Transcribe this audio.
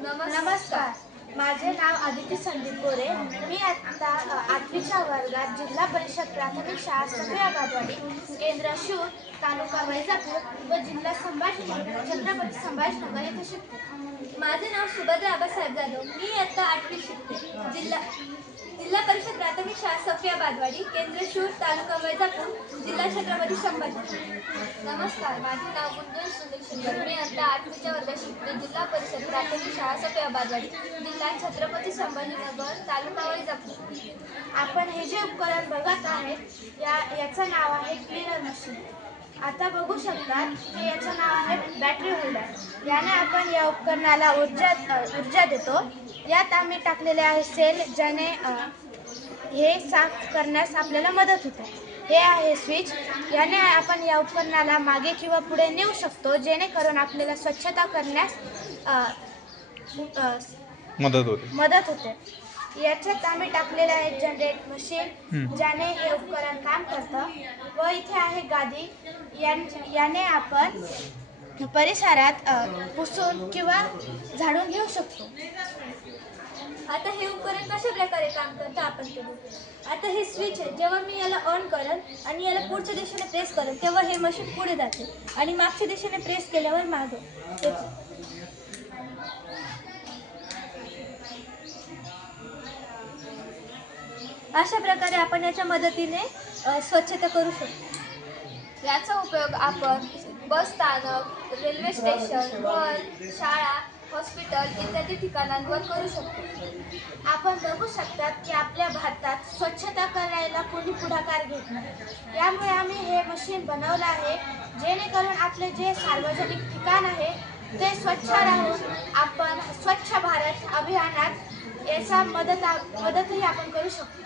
नमस्कार. माझे नाव आदिती संदीप गोरे. मी आता 8वीच्या वर्गात जिल्हा परिषद प्राथमिक शाळा सफिया बादवाडी, केंद्र शूर, तालुका वैजापूर व जिल्हा छत्रपती संभाजीनगर येथे शिकते. माझे नाव सुभद्रा आबासाहेब जाधव. मी आता 8वी शिकते. जिल्हा परिषद प्राथमिक शाळा सफिया बादवाडी, केंद्र शूर, तालुका वैजापूर, जिल्हा छत्रपती संभाजीनगर. नमस्कार. माझे नाव गुंजन सुनील शिंदे. मी आता 8वीच्या वर्गात शिकते. जिल्हा परिषद प्राथमिक शाळा सफिया बादवाडी, जिल्हा छत्रपती संभाजीनगर, तालुका वैजापूर. आपण हे जे उपकरण बघत आहेत याचं नाव आहे क्लीनर मशीन. आता बघू शकता की याचं नाव आहे बॅटरी होल्डर. याने आपण या उपकरणाला ऊर्जा देतो. यात आम्ही टाकलेले आहे सेल, ज्याने हे साफ करण्यास आपल्याला मदत होते. हे आहे स्विच. याने आपण या उपकरणाला मागे किंवा पुढे नेऊ शकतो, जेणेकरून आपल्याला स्वच्छता करण्यास मदत होते. याच्यात आम्ही टाकलेले आहे जनरेट मशीन, ज्याने हे उपकरण काम करतं. व इथे आहे गादी. याने आपण परिसरात पुसून किंवा झाडून घेऊ शकतो. आता हे उपकरण कशा प्रकारे काम करतं आपण बघू. आता हे स्विच आहे. जेव्हा मी याला ऑन करेन आणि याला पुढच्या दिशेने प्रेस करेन, तेव्हा हे मशीन पुढे जाते आणि मागच्या दिशेने प्रेस केल्यावर मागे येते. अशा प्रकारे आपण याच्या मदतीने स्वच्छता करू शकतो. याचा उपयोग आपण बस स्थानक, रेल्वे स्टेशन, घर, शाळा, हॉस्पिटल इत्यादी ठिकाणांवर करू शकतो. आपण बघू शकतात की आपल्या भारतात स्वच्छता करायला कोणी पुढाकार घेत नाही. यामुळे आम्ही हे मशीन बनवलं आहे, जेणेकरून आपले जे सार्वजनिक ठिकाण आहे ते स्वच्छ राहून आपण स्वच्छ भारत अभियानात याचा मदतही आपण करू शकतो.